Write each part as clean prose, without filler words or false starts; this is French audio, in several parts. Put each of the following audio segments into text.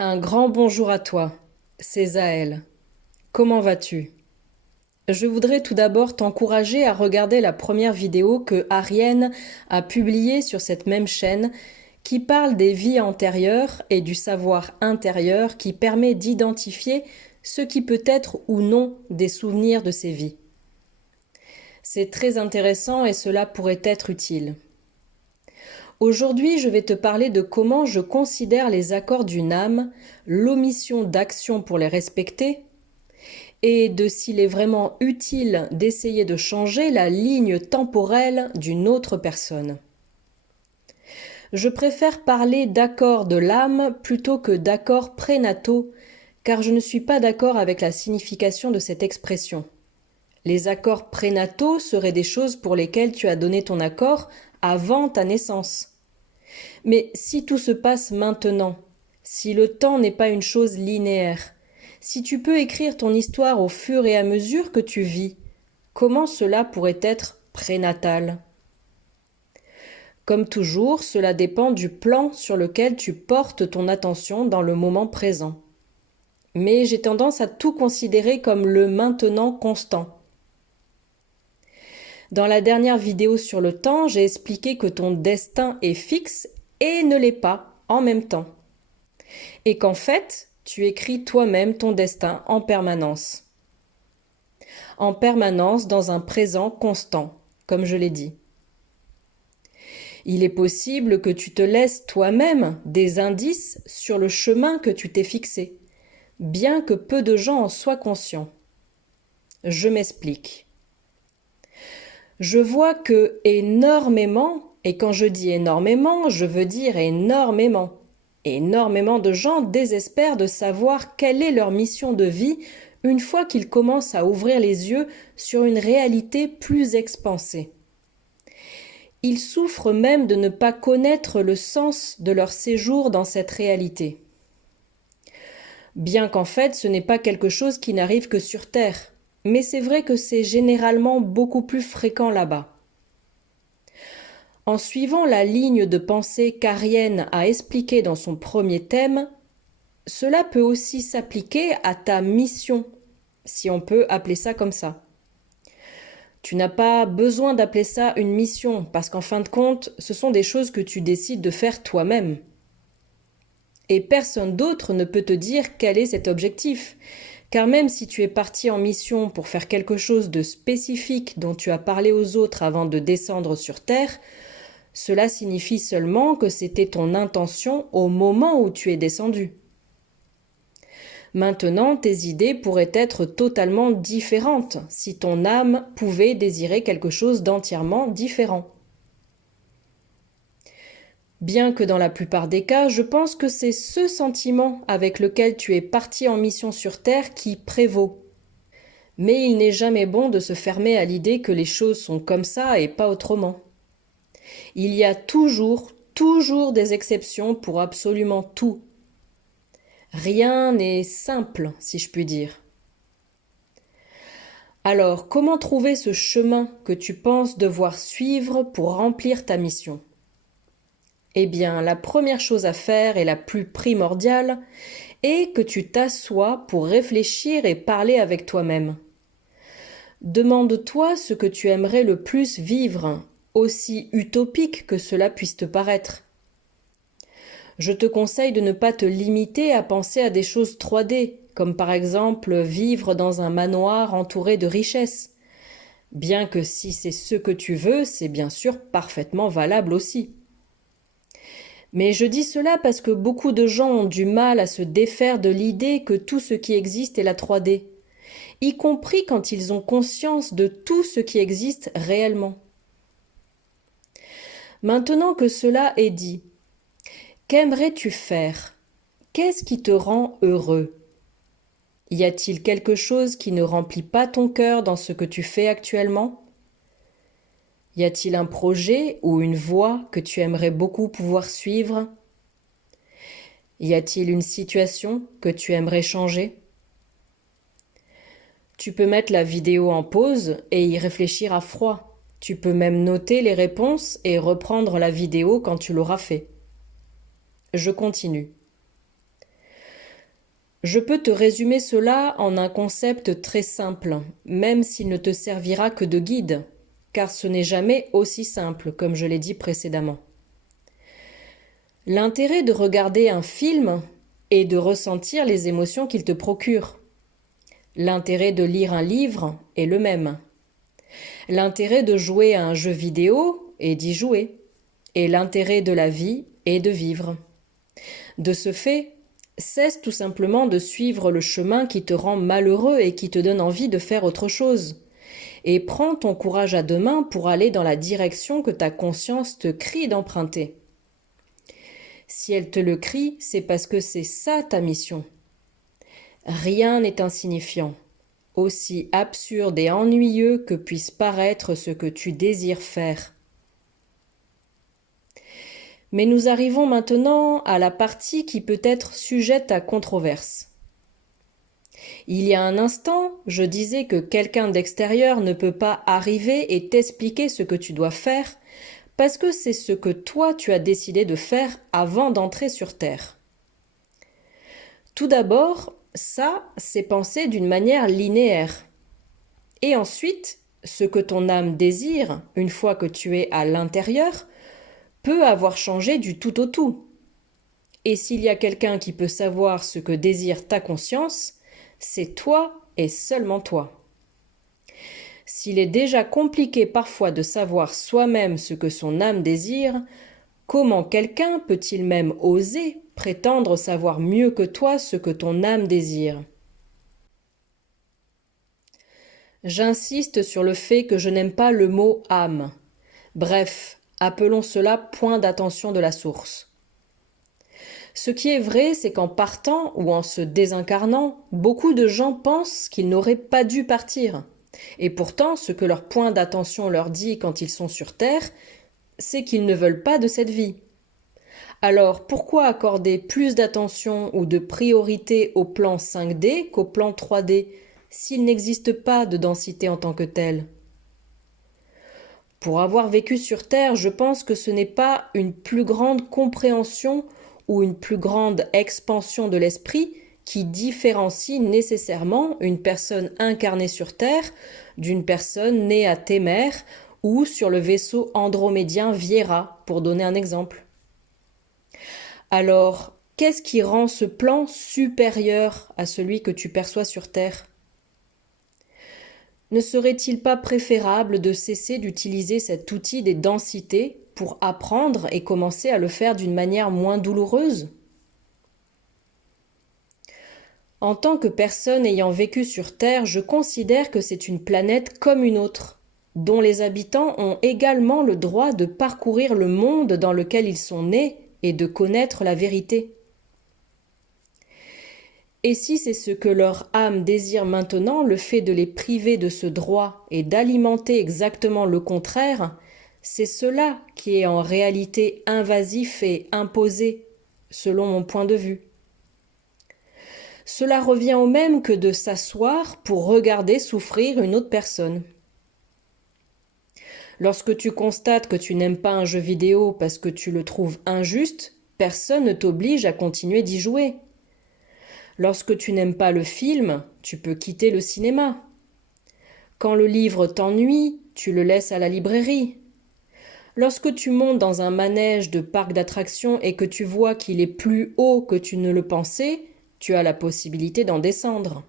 Un grand bonjour à toi, c'est Zaël. Comment vas-tu? Je voudrais tout d'abord t'encourager à regarder la première vidéo que Ariane a publiée sur cette même chaîne qui parle des vies antérieures et du savoir intérieur qui permet d'identifier ce qui peut être ou non des souvenirs de ces vies. C'est très intéressant et cela pourrait être utile. Aujourd'hui, je vais te parler de comment je considère les accords d'une âme, l'omission d'action pour les respecter, et de s'il est vraiment utile d'essayer de changer la ligne temporelle d'une autre personne. Je préfère parler d'accords de l'âme plutôt que d'accords prénataux, car je ne suis pas d'accord avec la signification de cette expression. Les accords prénataux seraient des choses pour lesquelles tu as donné ton accord avant ta naissance. Mais si tout se passe maintenant, si le temps n'est pas une chose linéaire, si tu peux écrire ton histoire au fur et à mesure que tu vis, comment cela pourrait être prénatal? Comme toujours, cela dépend du plan sur lequel tu portes ton attention dans le moment présent. Mais j'ai tendance à tout considérer comme le maintenant constant. Dans la dernière vidéo sur le temps, j'ai expliqué que ton destin est fixe et ne l'est pas en même temps. Et qu'en fait, tu écris toi-même ton destin en permanence. En permanence dans un présent constant, comme je l'ai dit. Il est possible que tu te laisses toi-même des indices sur le chemin que tu t'es fixé, bien que peu de gens en soient conscients. Je m'explique. Je vois que énormément, et quand je dis énormément, je veux dire énormément de gens désespèrent de savoir quelle est leur mission de vie une fois qu'ils commencent à ouvrir les yeux sur une réalité plus expansée. Ils souffrent même de ne pas connaître le sens de leur séjour dans cette réalité. Bien qu'en fait ce n'est pas quelque chose qui n'arrive que sur Terre, mais c'est vrai que c'est généralement beaucoup plus fréquent là-bas. En suivant la ligne de pensée qu'Ariane a expliquée dans son premier thème, cela peut aussi s'appliquer à ta mission, si on peut appeler ça comme ça. Tu n'as pas besoin d'appeler ça une mission, parce qu'en fin de compte, ce sont des choses que tu décides de faire toi-même. Et personne d'autre ne peut te dire quel est cet objectif, car même si tu es parti en mission pour faire quelque chose de spécifique dont tu as parlé aux autres avant de descendre sur Terre, cela signifie seulement que c'était ton intention au moment où tu es descendu. Maintenant, tes idées pourraient être totalement différentes si ton âme pouvait désirer quelque chose d'entièrement différent. Bien que dans la plupart des cas, je pense que c'est ce sentiment avec lequel tu es parti en mission sur Terre qui prévaut. Mais il n'est jamais bon de se fermer à l'idée que les choses sont comme ça et pas autrement. Il y a toujours des exceptions pour absolument tout. Rien n'est simple, si je puis dire. Alors, comment trouver ce chemin que tu penses devoir suivre pour remplir ta mission? Eh bien, la première chose à faire et la plus primordiale est que tu t'assoies pour réfléchir et parler avec toi-même. Demande-toi ce que tu aimerais le plus vivre, aussi utopique que cela puisse te paraître. Je te conseille de ne pas te limiter à penser à des choses 3D, comme par exemple vivre dans un manoir entouré de richesses. Bien que si c'est ce que tu veux, c'est bien sûr parfaitement valable aussi. Mais je dis cela parce que beaucoup de gens ont du mal à se défaire de l'idée que tout ce qui existe est la 3D, y compris quand ils ont conscience de tout ce qui existe réellement. Maintenant que cela est dit, qu'aimerais-tu faire? Qu'est-ce qui te rend heureux? Y a-t-il quelque chose qui ne remplit pas ton cœur dans ce que tu fais actuellement? Y a-t-il un projet ou une voie que tu aimerais beaucoup pouvoir suivre? Y a-t-il une situation que tu aimerais changer? Tu peux mettre la vidéo en pause et y réfléchir à froid. Tu peux même noter les réponses et reprendre la vidéo quand tu l'auras fait. Je continue. Je peux te résumer cela en un concept très simple, même s'il ne te servira que de guide, car ce n'est jamais aussi simple, comme je l'ai dit précédemment. L'intérêt de regarder un film est de ressentir les émotions qu'il te procure. L'intérêt de lire un livre est le même. L'intérêt de jouer à un jeu vidéo est d'y jouer. Et l'intérêt de la vie est de vivre. De ce fait, cesse tout simplement de suivre le chemin qui te rend malheureux et qui te donne envie de faire autre chose. Et prends ton courage à deux mains pour aller dans la direction que ta conscience te crie d'emprunter. Si elle te le crie, c'est parce que c'est ça ta mission. Rien n'est insignifiant, aussi absurde et ennuyeux que puisse paraître ce que tu désires faire. Mais nous arrivons maintenant à la partie qui peut être sujette à controverse. Il y a un instant, je disais que quelqu'un d'extérieur ne peut pas arriver et t'expliquer ce que tu dois faire parce que c'est ce que toi tu as décidé de faire avant d'entrer sur Terre. Tout d'abord, ça, c'est penser d'une manière linéaire. Et ensuite, ce que ton âme désire, une fois que tu es à l'intérieur, peut avoir changé du tout au tout. Et s'il y a quelqu'un qui peut savoir ce que désire ta conscience, c'est toi et seulement toi. S'il est déjà compliqué parfois de savoir soi-même ce que son âme désire, comment quelqu'un peut-il même oser prétendre savoir mieux que toi ce que ton âme désire ? J'insiste sur le fait que je n'aime pas le mot âme. Bref, appelons cela point d'attention de la source. Ce qui est vrai, c'est qu'en partant ou en se désincarnant, beaucoup de gens pensent qu'ils n'auraient pas dû partir. Et pourtant, ce que leur point d'attention leur dit quand ils sont sur Terre, c'est qu'ils ne veulent pas de cette vie. Alors, pourquoi accorder plus d'attention ou de priorité au plan 5D qu'au plan 3D, s'il n'existe pas de densité en tant que telle ? Pour avoir vécu sur Terre, je pense que ce n'est pas une plus grande compréhension ou une plus grande expansion de l'esprit qui différencie nécessairement une personne incarnée sur Terre d'une personne née à Témère ou sur le vaisseau andromédien Viera, pour donner un exemple. Alors, qu'est-ce qui rend ce plan supérieur à celui que tu perçois sur Terre ? Ne serait-il pas préférable de cesser d'utiliser cet outil des densités pour apprendre et commencer à le faire d'une manière moins douloureuse ? En tant que personne ayant vécu sur Terre, je considère que c'est une planète comme une autre, dont les habitants ont également le droit de parcourir le monde dans lequel ils sont nés et de connaître la vérité. Et si c'est ce que leur âme désire maintenant, le fait de les priver de ce droit et d'alimenter exactement le contraire, c'est cela qui est en réalité invasif et imposé, selon mon point de vue. Cela revient au même que de s'asseoir pour regarder souffrir une autre personne. Lorsque tu constates que tu n'aimes pas un jeu vidéo parce que tu le trouves injuste, personne ne t'oblige à continuer d'y jouer. Lorsque tu n'aimes pas le film, tu peux quitter le cinéma. Quand le livre t'ennuie, tu le laisses à la librairie. Lorsque tu montes dans un manège de parc d'attractions et que tu vois qu'il est plus haut que tu ne le pensais, tu as la possibilité d'en descendre.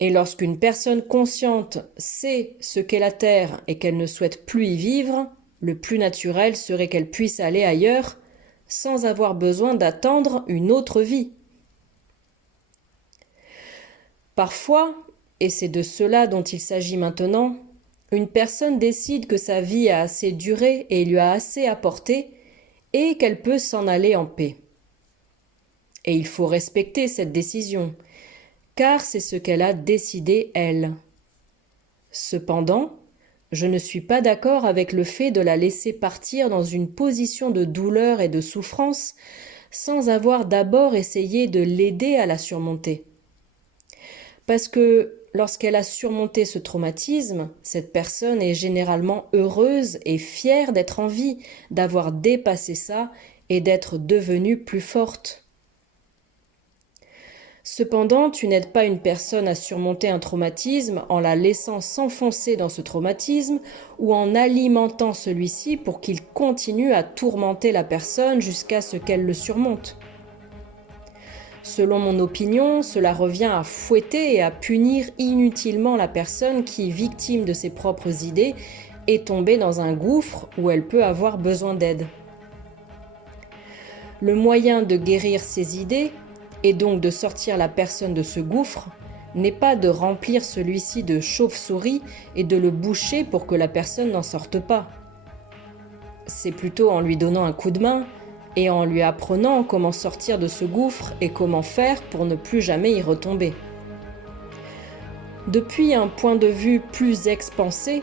Et lorsqu'une personne consciente sait ce qu'est la Terre et qu'elle ne souhaite plus y vivre, le plus naturel serait qu'elle puisse aller ailleurs sans avoir besoin d'attendre une autre vie. Parfois, et c'est de cela dont il s'agit maintenant, une personne décide que sa vie a assez duré et lui a assez apporté et qu'elle peut s'en aller en paix. Et il faut respecter cette décision, car c'est ce qu'elle a décidé elle. Cependant, je ne suis pas d'accord avec le fait de la laisser partir dans une position de douleur et de souffrance sans avoir d'abord essayé de l'aider à la surmonter. Parce que lorsqu'elle a surmonté ce traumatisme, cette personne est généralement heureuse et fière d'être en vie, d'avoir dépassé ça et d'être devenue plus forte. Cependant, tu n'aides pas une personne à surmonter un traumatisme en la laissant s'enfoncer dans ce traumatisme ou en alimentant celui-ci pour qu'il continue à tourmenter la personne jusqu'à ce qu'elle le surmonte. Selon mon opinion, cela revient à fouetter et à punir inutilement la personne qui, victime de ses propres idées, est tombée dans un gouffre où elle peut avoir besoin d'aide. Le moyen de guérir ses idées, et donc de sortir la personne de ce gouffre, n'est pas de remplir celui-ci de chauve-souris et de le boucher pour que la personne n'en sorte pas. C'est plutôt en lui donnant un coup de main et en lui apprenant comment sortir de ce gouffre et comment faire pour ne plus jamais y retomber. Depuis un point de vue plus expansé,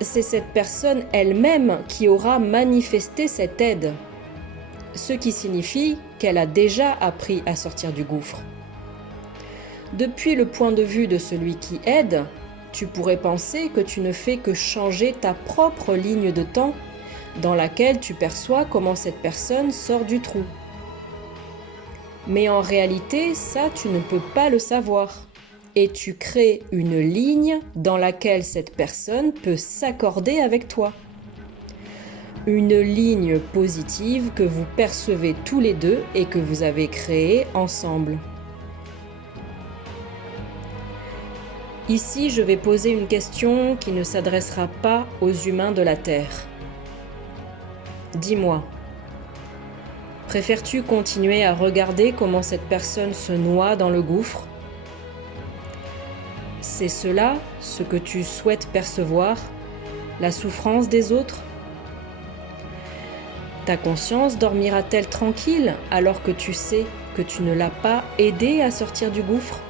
c'est cette personne elle-même qui aura manifesté cette aide, ce qui signifie qu'elle a déjà appris à sortir du gouffre. Depuis le point de vue de celui qui aide, tu pourrais penser que tu ne fais que changer ta propre ligne de temps dans laquelle tu perçois comment cette personne sort du trou. Mais en réalité, ça, tu ne peux pas le savoir. Et tu crées une ligne dans laquelle cette personne peut s'accorder avec toi. Une ligne positive que vous percevez tous les deux et que vous avez créée ensemble. Ici, je vais poser une question qui ne s'adressera pas aux humains de la Terre. Dis-moi, préfères-tu continuer à regarder comment cette personne se noie dans le gouffre ? C'est cela ce que tu souhaites percevoir, la souffrance des autres ? Ta conscience dormira-t-elle tranquille alors que tu sais que tu ne l'as pas aidé à sortir du gouffre ?